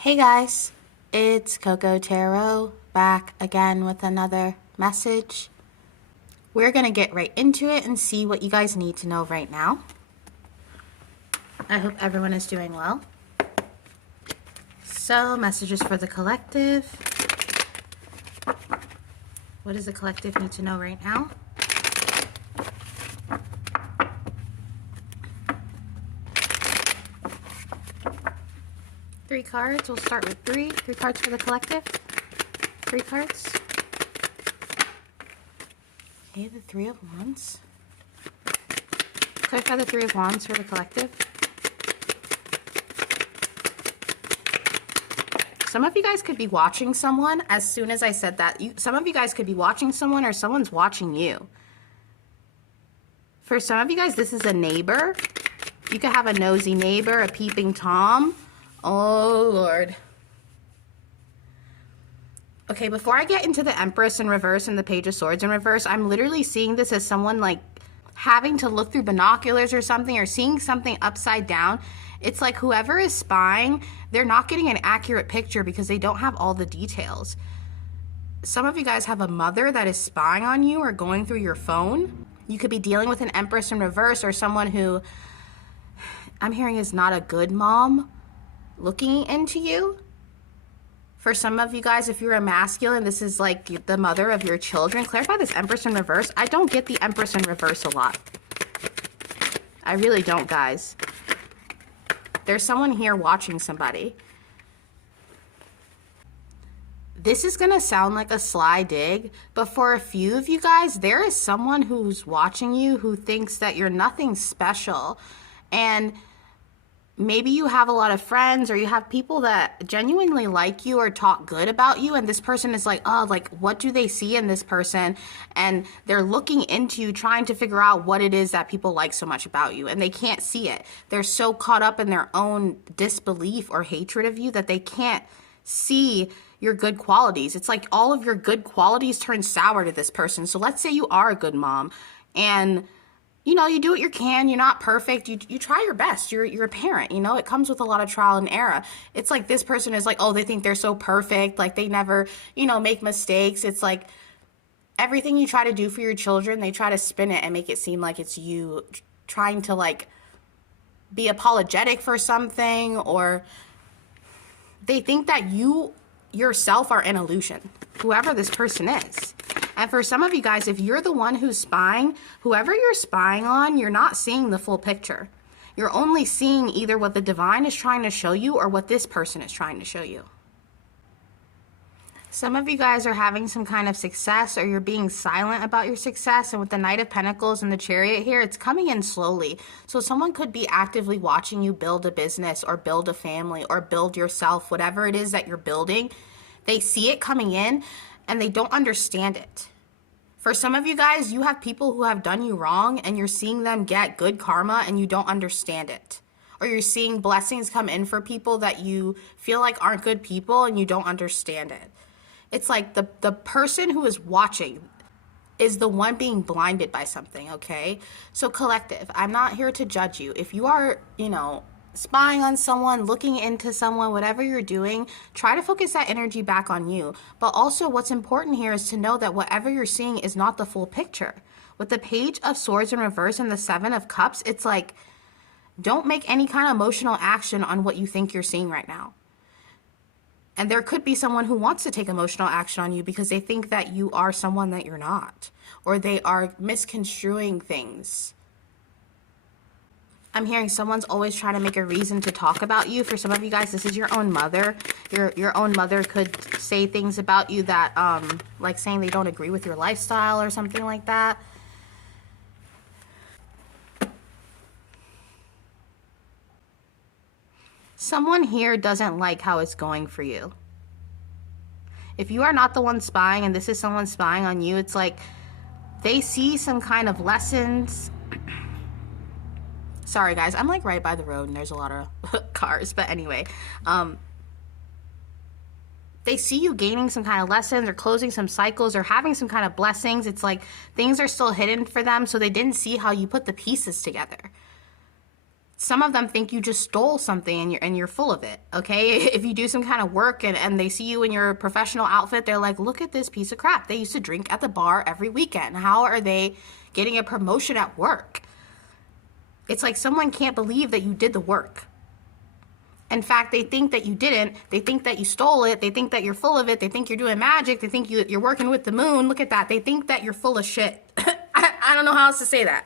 Hey guys, it's Coco Tarot back again with another message. We're going to get right into it and see what you guys need to know right now. I hope everyone is doing well. So, messages for the collective. What does the collective need to know right now? Three cards. We'll start with three. Three cards for the collective. Three cards. Okay, the Three of Wands. Clarify the Three of Wands for the collective. Some of you guys could be watching someone as soon as I said that. Some of you guys could be watching someone or someone's watching you. For some of you guys, this is a neighbor. You could have a nosy neighbor, a peeping Tom. Oh, Lord. Okay, before I get into the Empress in reverse and the Page of Swords in reverse, I'm literally seeing this as someone like having to look through binoculars or something, or seeing something upside down. It's like whoever is spying, they're not getting an accurate picture because they don't have all the details. Some of you guys have a mother that is spying on you or going through your phone. You could be dealing with an Empress in reverse or someone who I'm hearing is not a good mom looking into you. For some of you guys, if you're a masculine, this is like the mother of your children. Clarify this Empress in reverse. I don't get the Empress in reverse a lot. I really don't, guys. There's someone here watching somebody. This is going to sound like a sly dig, but for a few of you guys, there is someone who's watching you who thinks that you're nothing special. And maybe you have a lot of friends or you have people that genuinely like you or talk good about you, and this person is like, oh, like, what do they see in this person? And they're looking into you, trying to figure out what it is that people like so much about you, and they can't see it. They're so caught up in their own disbelief or hatred of you that they can't see your good qualities. It's like all of your good qualities turn sour to this person. So let's say you are a good mom, and you know, you do what you can. You're not perfect. You try your best. You're a parent, you know. It comes with a lot of trial and error. It's like this person is like, oh, they think they're so perfect. Like they never, you know, make mistakes. It's like everything you try to do for your children, they try to spin it and make it seem like it's you trying to like be apologetic for something, or they think that you yourself are an illusion, whoever this person is. And for some of you guys, if you're the one who's spying, whoever you're spying on, you're not seeing the full picture. You're only seeing either what the divine is trying to show you or what this person is trying to show you. Some of you guys are having some kind of success, or you're being silent about your success. And with the Knight of Pentacles and the Chariot here, it's coming in slowly. So someone could be actively watching you build a business or build a family or build yourself, whatever it is that you're building. They see it coming in and they don't understand it. For some of you guys, you have people who have done you wrong and you're seeing them get good karma and you don't understand it. Or you're seeing blessings come in for people that you feel like aren't good people and you don't understand it. It's like the person who is watching is the one being blinded by something, okay? So collective, I'm not here to judge you. If you are, you know, spying on someone, looking into someone, whatever you're doing, try to focus that energy back on you. But also what's important here is to know that whatever you're seeing is not the full picture. With the Page of Swords in reverse and the Seven of Cups, it's like, don't make any kind of emotional action on what you think you're seeing right now. And there could be someone who wants to take emotional action on you because they think that you are someone that you're not, or they are misconstruing things. I'm hearing someone's always trying to make a reason to talk about you. For some of you guys, this is your own mother. Your own mother could say things about you that, like saying they don't agree with your lifestyle or something like that. Someone here doesn't like how it's going for you. If you are not the one spying and this is someone spying on you, it's like they see some kind of lessons. Sorry guys, I'm like right by the road and there's a lot of cars, but anyway, they see you gaining some kind of lessons or closing some cycles or having some kind of blessings. It's like things are still hidden for them, so they didn't see how you put the pieces together. some of them think you just stole something and you're full of it, okay? If you do some kind of work and they see you in your professional outfit, they're like, look at this piece of crap. They used to drink at the bar every weekend. How are they getting a promotion at work? It's like someone can't believe that you did the work. In fact, they think that you didn't. They think that you stole it. They think that you're full of it. They think you're doing magic. They think you're working with the moon. Look at that. They think that you're full of shit. I don't know how else to say that.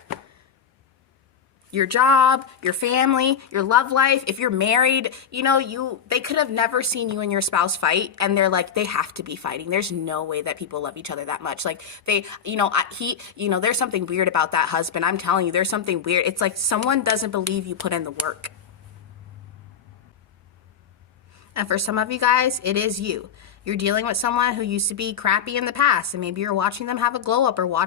Your job, your family, your love life, if you're married, they could have never seen you and your spouse fight, and they're like, they have to be fighting. There's no way that people love each other that much. Like, there's something weird about that husband. I'm telling you, there's something weird. It's like someone doesn't believe you put in the work. And for some of you guys, it is you. You're dealing with someone who used to be crappy in the past, and maybe you're watching them have a glow up, or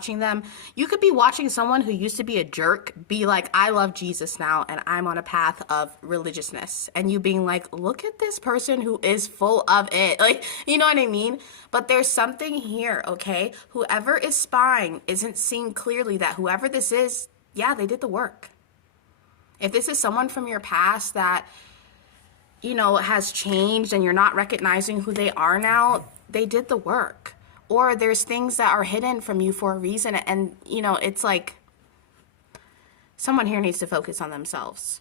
you could be watching someone who used to be a jerk be like, I love Jesus now and I'm on a path of religiousness. And you being like, look at this person who is full of it. Like, you know what I mean? But there's something here, okay? Whoever is spying isn't seeing clearly that whoever this is, yeah, they did the work. If this is someone from your past that has changed and you're not recognizing who they are now, they did the work. Or there's things that are hidden from you for a reason. And, it's like someone here needs to focus on themselves.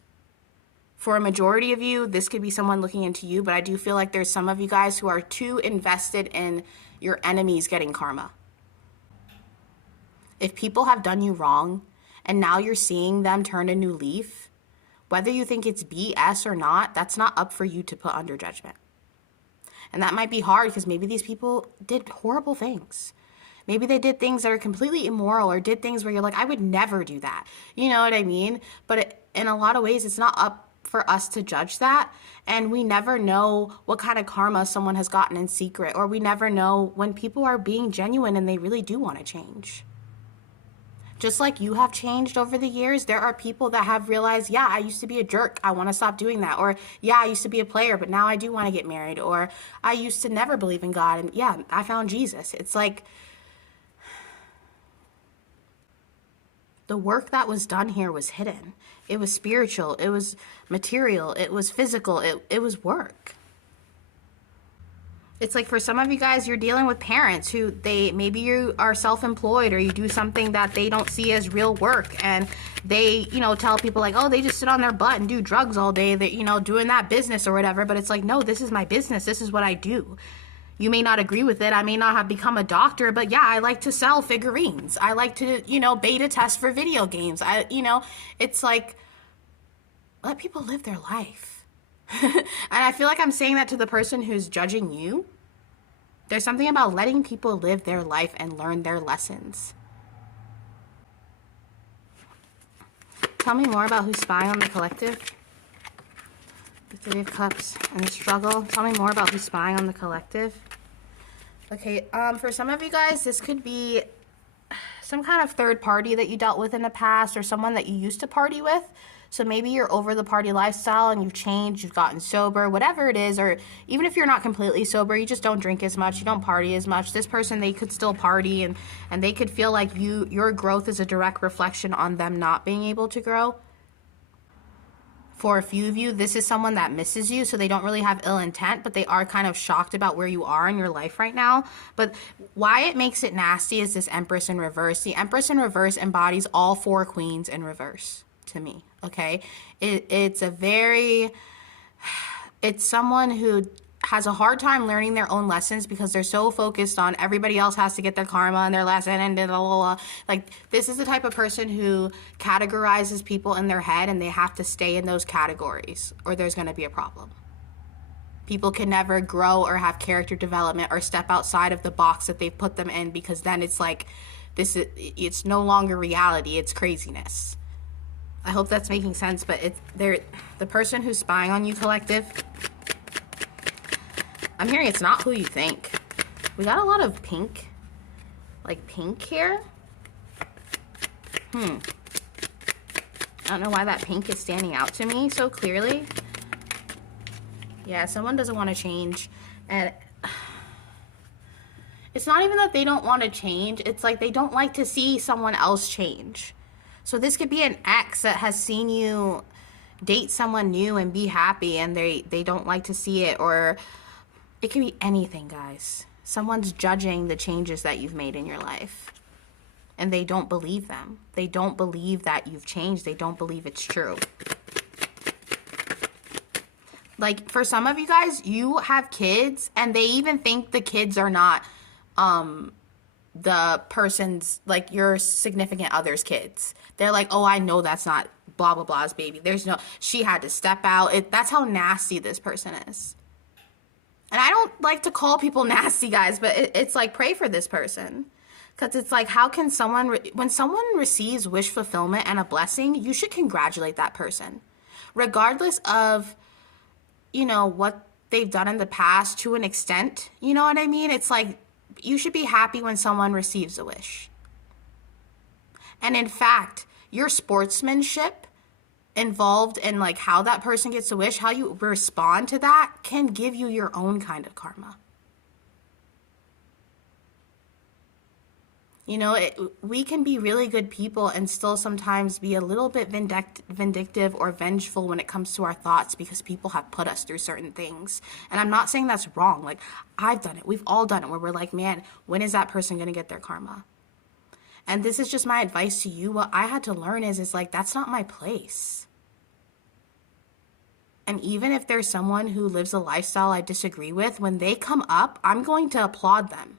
For a majority of you, this could be someone looking into you, but I do feel like there's some of you guys who are too invested in your enemies getting karma. If people have done you wrong and now you're seeing them turn a new leaf, whether you think it's BS or not, that's not up for you to put under judgment. And that might be hard because maybe these people did horrible things. Maybe they did things that are completely immoral, or did things where you're like, I would never do that. You know what I mean? But in a lot of ways, it's not up for us to judge that. And we never know what kind of karma someone has gotten in secret, or we never know when people are being genuine and they really do want to change. Just like you have changed over the years, there are people that have realized, yeah, I used to be a jerk. I want to stop doing that. Or, yeah, I used to be a player, but now I do want to get married. Or, I used to never believe in God, and yeah, I found Jesus. It's like the work that was done here was hidden. It was spiritual. It was material. It was physical. It was work. It's like for some of you guys, you're dealing with parents who maybe you are self-employed, or you do something that they don't see as real work, and they, tell people like, oh, they just sit on their butt and do drugs all day, that, doing that business or whatever. But it's like, no, this is my business. This is what I do. You may not agree with it. I may not have become a doctor, but yeah, I like to sell figurines. I like to, beta test for video games. It's like, let people live their life. And I feel like I'm saying that to the person who's judging you. There's something about letting people live their life and learn their lessons. Tell me more about who's spying on the collective. The Three of Cups and the struggle. Tell me more about who's spying on the collective. Okay, for some of you guys, this could be some kind of third party that you dealt with in the past, or someone that you used to party with. So maybe you're over the party lifestyle and you've changed, you've gotten sober, whatever it is. Or even if you're not completely sober, you just don't drink as much, you don't party as much. This person, they could still party, and they could feel like your growth is a direct reflection on them not being able to grow. For a few of you, this is someone that misses you, so they don't really have ill intent, but they are kind of shocked about where you are in your life right now. But why it makes it nasty is this Empress in reverse. The Empress in reverse embodies all four queens in reverse to me, okay? It's someone who has a hard time learning their own lessons because they're so focused on everybody else has to get their karma and their lesson and blah, blah, blah. Like, this is the type of person who categorizes people in their head, and they have to stay in those categories or there's going to be a problem. People can never grow or have character development or step outside of the box that they've put them in, because then it's like, it's no longer reality, it's craziness. I hope that's making sense, but the person who's spying on you, collective, I'm hearing it's not who you think. We got a lot of pink, like pink here. I don't know why that pink is standing out to me so clearly. Yeah, someone doesn't want to change, and it's not even that they don't want to change, it's like they don't like to see someone else change. So this could be an ex that has seen you date someone new and be happy and they don't like to see it, or it could be anything, guys. Someone's judging the changes that you've made in your life and they don't believe them. They don't believe that you've changed. They don't believe it's true. Like, for some of you guys, you have kids and they even think the kids are not the person's, like, your significant other's kids. They're like, oh, I know that's not blah blah blah's baby. There's no, she had to step out. That's how nasty this person is. And I don't like to call people nasty, guys, but it's like, pray for this person. Because it's like, how can someone, when someone receives wish fulfillment and a blessing, you should congratulate that person. Regardless of, you know, what they've done in the past, to an extent. You know what I mean? It's like, you should be happy when someone receives a wish. And in fact, your sportsmanship involved in like how that person gets a wish, how you respond to that, can give you your own kind of karma. You know, we can be really good people and still sometimes be a little bit vindictive or vengeful when it comes to our thoughts, because people have put us through certain things. And I'm not saying that's wrong. Like, I've done it. We've all done it, where we're like, man, when is that person going to get their karma? And this is just my advice to you. What I had to learn is like, that's not my place. And even if there's someone who lives a lifestyle I disagree with, when they come up, I'm going to applaud them.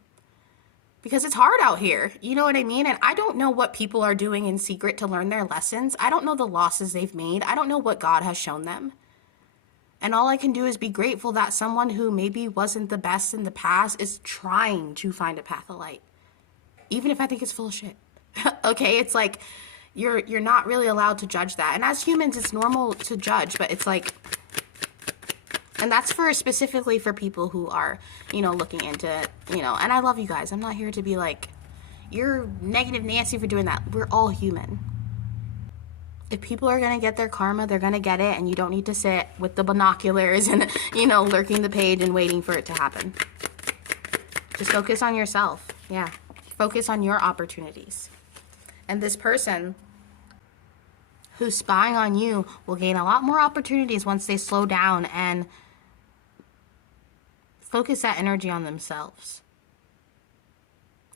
Because it's hard out here, you know what I mean? And I don't know what people are doing in secret to learn their lessons. I don't know the losses they've made. I don't know what God has shown them. And all I can do is be grateful that someone who maybe wasn't the best in the past is trying to find a path of light. Even if I think it's full of shit. Okay, it's like, you're not really allowed to judge that. And as humans, it's normal to judge, but it's like, and that's for specifically for people who are, you know, looking into, you know, and I love you guys. I'm not here to be like, you're negative Nancy for doing that. We're all human. If people are going to get their karma, they're going to get it. And you don't need to sit with the binoculars and, you know, lurking the page and waiting for it to happen. Just focus on yourself. Yeah. Focus on your opportunities. And this person who's spying on you will gain a lot more opportunities once they slow down and focus that energy on themselves.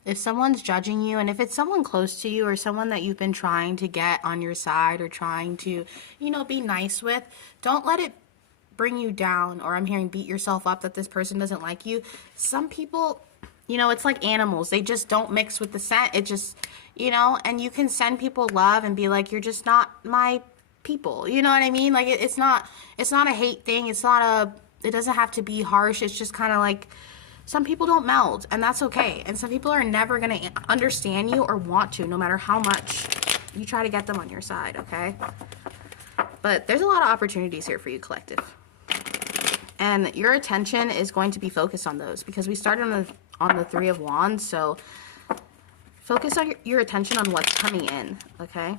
If someone's judging you, and if it's someone close to you or someone that you've been trying to get on your side or trying to, you know, be nice with, don't let it bring you down, or I'm hearing beat yourself up that this person doesn't like you. Some people, you know, it's like animals. They just don't mix with the scent. It just, you know, and you can send people love and be like, you're just not my people. You know what I mean? Like, it's not a hate thing. It doesn't have to be harsh. It's just kind of like, some people don't meld, and that's okay. And some people are never going to understand you or want to, no matter how much you try to get them on your side, okay? But there's a lot of opportunities here for you, collective. And your attention is going to be focused on those, because we started on the Three of Wands, so focus on your attention on what's coming in, okay?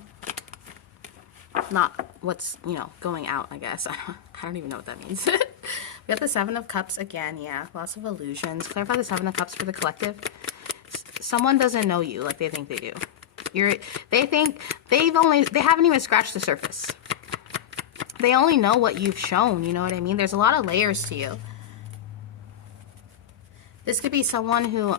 Not what's, you know, going out, I guess. I don't even know what that means. We got the Seven of Cups again, yeah. Lots of illusions. Clarify the Seven of Cups for the collective. Someone doesn't know you like they think they do. They think they haven't even scratched the surface. They only know what you've shown, you know what I mean? There's a lot of layers to you. This could be someone who,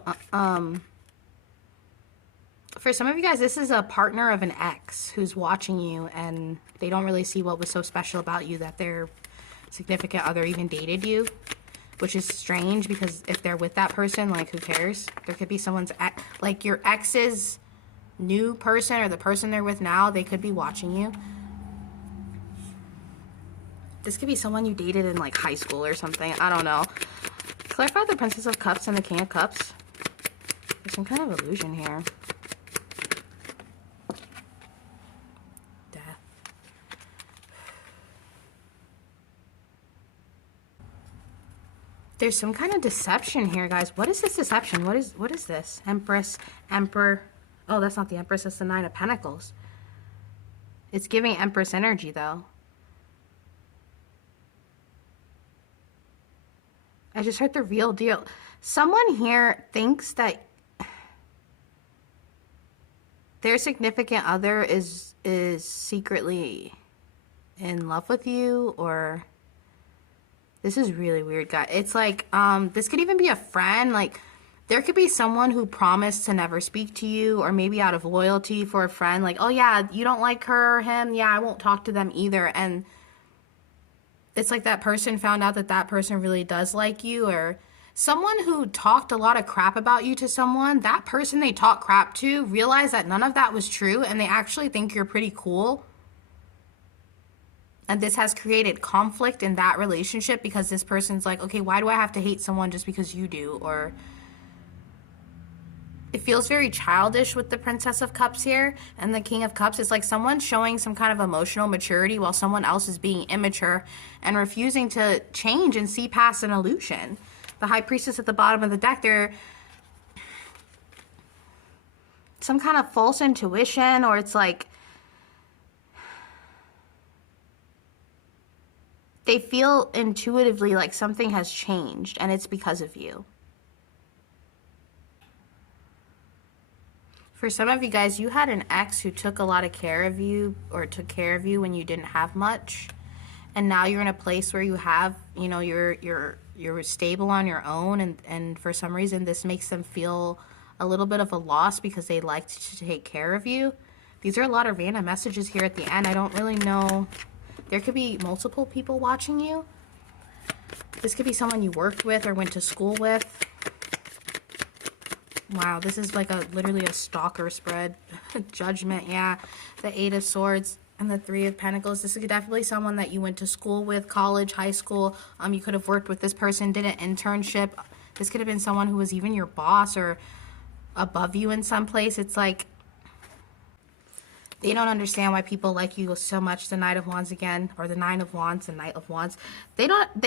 for some of you guys, this is a partner of an ex who's watching you, and they don't really see what was so special about you that their significant other even dated you, which is strange, because if they're with that person, like, who cares? There could be someone's ex, like your ex's new person or the person they're with now, they could be watching you. This could be someone you dated in like high school or something. I don't know. Clarify the Princess of Cups and the King of Cups. There's some kind of illusion here. Death. There's some kind of deception here, guys. What is this deception? What is this? Empress, Emperor. Oh, that's not the Empress. That's the Nine of Pentacles. It's giving Empress energy, though. I just heard the real deal. Someone here thinks that their significant other is secretly in love with you, or this is really weird, guys. It's like, this could even be a friend. Like, there could be someone who promised to never speak to you, or maybe out of loyalty for a friend. Like, oh yeah, you don't like her or him. Yeah, I won't talk to them either. And it's like that person found out that that person really does like you, or someone who talked a lot of crap about you to someone, that person they talked crap to realized that none of that was true, and they actually think you're pretty cool. And this has created conflict in that relationship because this person's like, okay, why do I have to hate someone just because you do? Or it feels very childish with the Princess of Cups here and the King of Cups. It's like someone showing some kind of emotional maturity while someone else is being immature and refusing to change and see past an illusion. The High Priestess at the bottom of the deck, they're some kind of false intuition, or it's like they feel intuitively like something has changed and it's because of you. For some of you guys, you had an ex who took a lot of care of you, or took care of you when you didn't have much. And now you're in a place where you have, you know, you're stable on your own, and for some reason this makes them feel a little bit of a loss because they liked to take care of you. These are a lot of random messages here at the end. I don't really know. There could be multiple people watching you. This could be someone you worked with or went to school with. Wow, this is like literally a stalker spread. Judgment, yeah. The Eight of Swords and the Three of Pentacles. This is definitely someone that you went to school with, college, high school. You could have worked with this person, did an internship. This could have been someone who was even your boss or above you in some place. It's like they don't understand why people like you so much. The Knight of Wands again, or the Nine of Wands and Knight of Wands.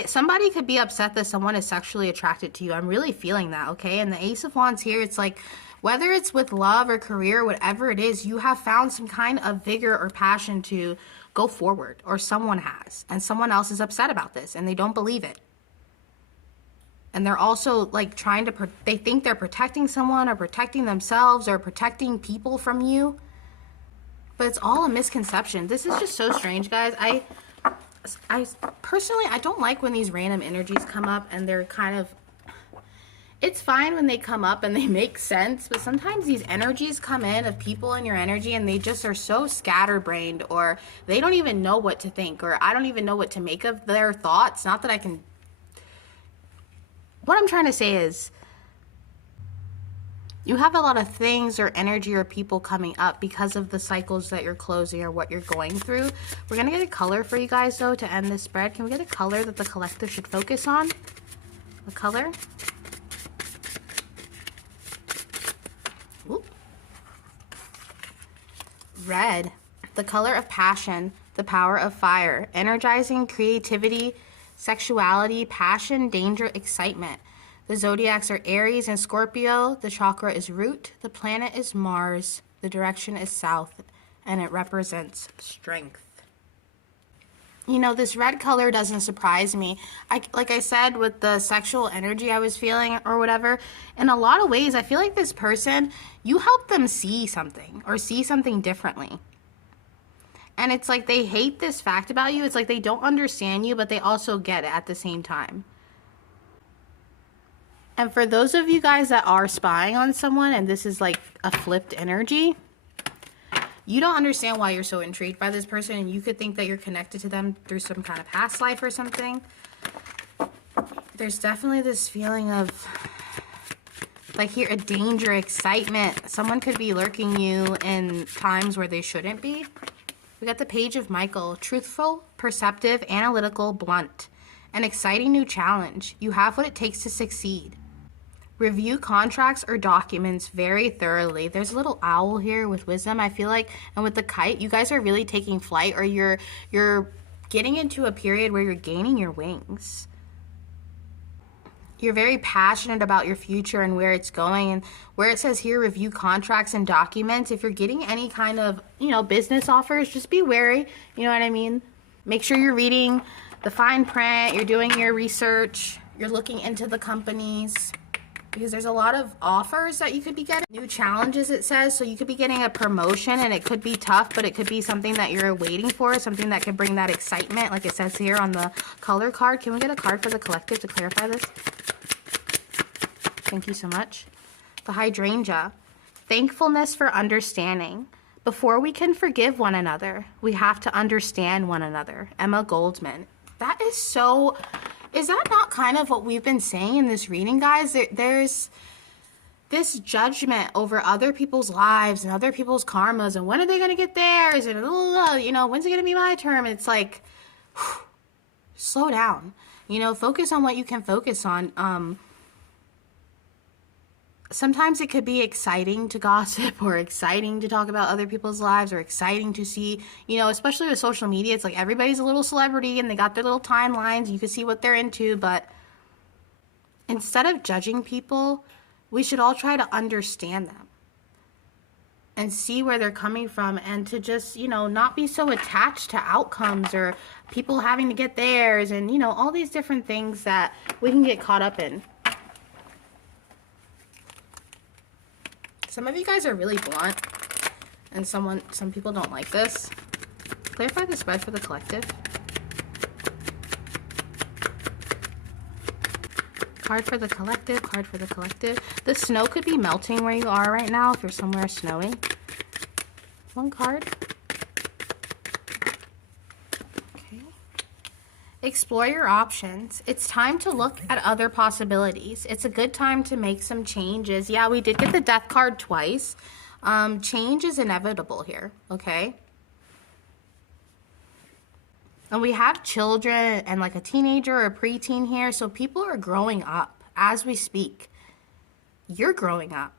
Somebody could be upset that someone is sexually attracted to you. I'm really feeling that, okay? And the Ace of Wands here, it's like, whether it's with love or career, whatever it is, you have found some kind of vigor or passion to go forward, or someone has. And someone else is upset about this, and they don't believe it. And they're also like they think they're protecting someone, or protecting themselves, or protecting people from you. But it's all a misconception. This is just so strange, guys. I personally, I don't like when these random energies come up and they're kind of, it's fine when they come up and they make sense, but sometimes these energies come in of people in your energy and they just are so scatterbrained, or they don't even know what to think, or I don't even know what to make of their thoughts. Not that I can, what I'm trying to say is, you have a lot of things or energy or people coming up because of the cycles that you're closing or what you're going through. We're going to get a color for you guys, though, to end this spread. Can we get a color that the collective should focus on? A color? Ooh. Red. The color of passion. The power of fire. Energizing, creativity, sexuality, passion, danger, excitement. The zodiacs are Aries and Scorpio. The chakra is root. The planet is Mars. The direction is south, and it represents strength. You know, this red color doesn't surprise me. Like I said, with the sexual energy I was feeling or whatever, in a lot of ways, I feel like this person, you help them see something or see something differently. And it's like they hate this fact about you. It's like they don't understand you, but they also get it at the same time. And for those of you guys that are spying on someone and this is like a flipped energy, you don't understand why you're so intrigued by this person, and you could think that you're connected to them through some kind of past life or something. There's definitely this feeling of, like here, a danger, excitement. Someone could be lurking you in times where they shouldn't be. We got the Page of Michael. Truthful, perceptive, analytical, blunt. An exciting new challenge. You have what it takes to succeed. Review contracts or documents very thoroughly. There's a little owl here with wisdom, I feel like, and with the kite, you guys are really taking flight, or you're getting into a period where you're gaining your wings. You're very passionate about your future and where it's going, and where it says here, review contracts and documents. If you're getting any kind of, you know, business offers, just be wary, you know what I mean? Make sure you're reading the fine print, you're doing your research, you're looking into the companies. because there's a lot of offers that you could be getting. New challenges, it says. So you could be getting a promotion, and it could be tough, but it could be something that you're waiting for, something that could bring that excitement, like it says here on the color card. Can we get a card for the collective to clarify this? Thank you so much. The hydrangea. Thankfulness for understanding. Before we can forgive one another, we have to understand one another. Emma Goldman. That is so... Is that not kind of what we've been saying in this reading, guys? There's this judgment over other people's lives and other people's karmas, and when are they going to get theirs, and you know, when's it going to be my turn? And it's like, whew, slow down. You know, focus on what you can focus on. Sometimes it could be exciting to gossip, or exciting to talk about other people's lives, or exciting to see, you know, especially with social media, it's like everybody's a little celebrity and they got their little timelines. You can see what they're into, but instead of judging people, we should all try to understand them and see where they're coming from, and to just, you know, not be so attached to outcomes or people having to get theirs, and, you know, all these different things that we can get caught up in. Some of you guys are really blunt, and some people don't like this. Clarify the spread for the collective. Card for the collective, card for the collective. The snow could be melting where you are right now if you're somewhere snowing. One card. Okay. Explore your options. It's time to look at other possibilities. It's a good time to make some changes. Yeah, we did get the death card twice. Change is inevitable here, okay? And we have children and like a teenager or a preteen here, so people are growing up as we speak. You're growing up.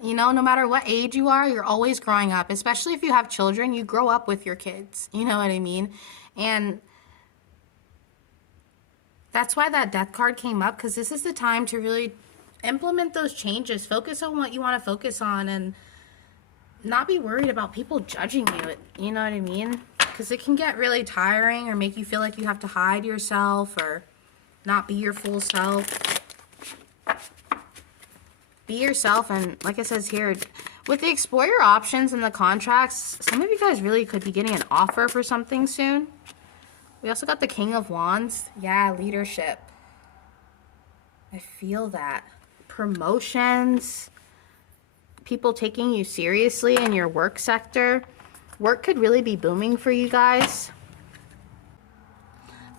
You know, no matter what age you are, you're always growing up. Especially if you have children, you grow up with your kids. You know what I mean? And that's why that death card came up, because this is the time to really implement those changes. Focus on what you want to focus on, and not be worried about people judging you. You know what I mean? Because it can get really tiring, or make you feel like you have to hide yourself or not be your full self. Be yourself, and like it says here, with the explore your options and the contracts, some of you guys really could be getting an offer for something soon. We also got the King of Wands. Yeah, leadership. I feel that. Promotions. People taking you seriously in your work sector. Work could really be booming for you guys.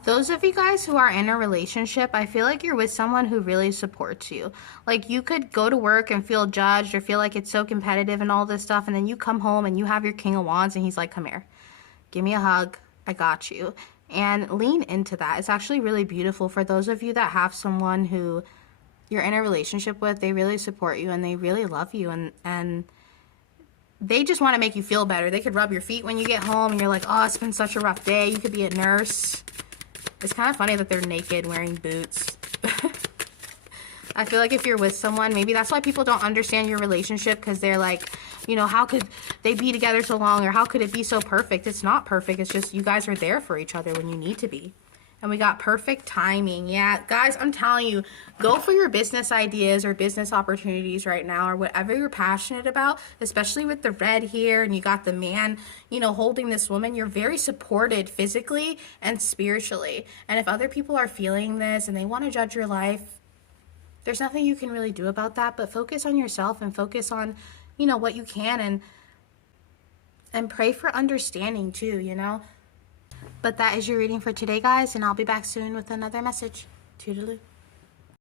Those of you guys who are in a relationship, I feel like you're with someone who really supports you. Like, you could go to work and feel judged or feel like it's so competitive and all this stuff, and then you come home and you have your King of Wands and he's like, come here. Give me a hug. I got you. And lean into that. It's actually really beautiful for those of you that have someone who you're in a relationship with. They really support you and they really love you, and they just want to make you feel better. They could rub your feet when you get home and you're like, oh, it's been such a rough day. You could be a nurse. It's kind of funny that they're naked wearing boots. I feel like if you're with someone, maybe that's why people don't understand your relationship, because they're like, you know, how could they be together so long, or how could it be so perfect? It's not perfect. It's just you guys are there for each other when you need to be. And we got perfect timing. Yeah, guys, I'm telling you, go for your business ideas or business opportunities right now, or whatever you're passionate about, especially with the red here, and you got the man, you know, holding this woman. You're very supported physically and spiritually. And if other people are feeling this and they want to judge your life, there's nothing you can really do about that, but focus on yourself and focus on, you know, what you can, and pray for understanding too, you know. But that is your reading for today, guys, and I'll be back soon with another message. Toodaloo.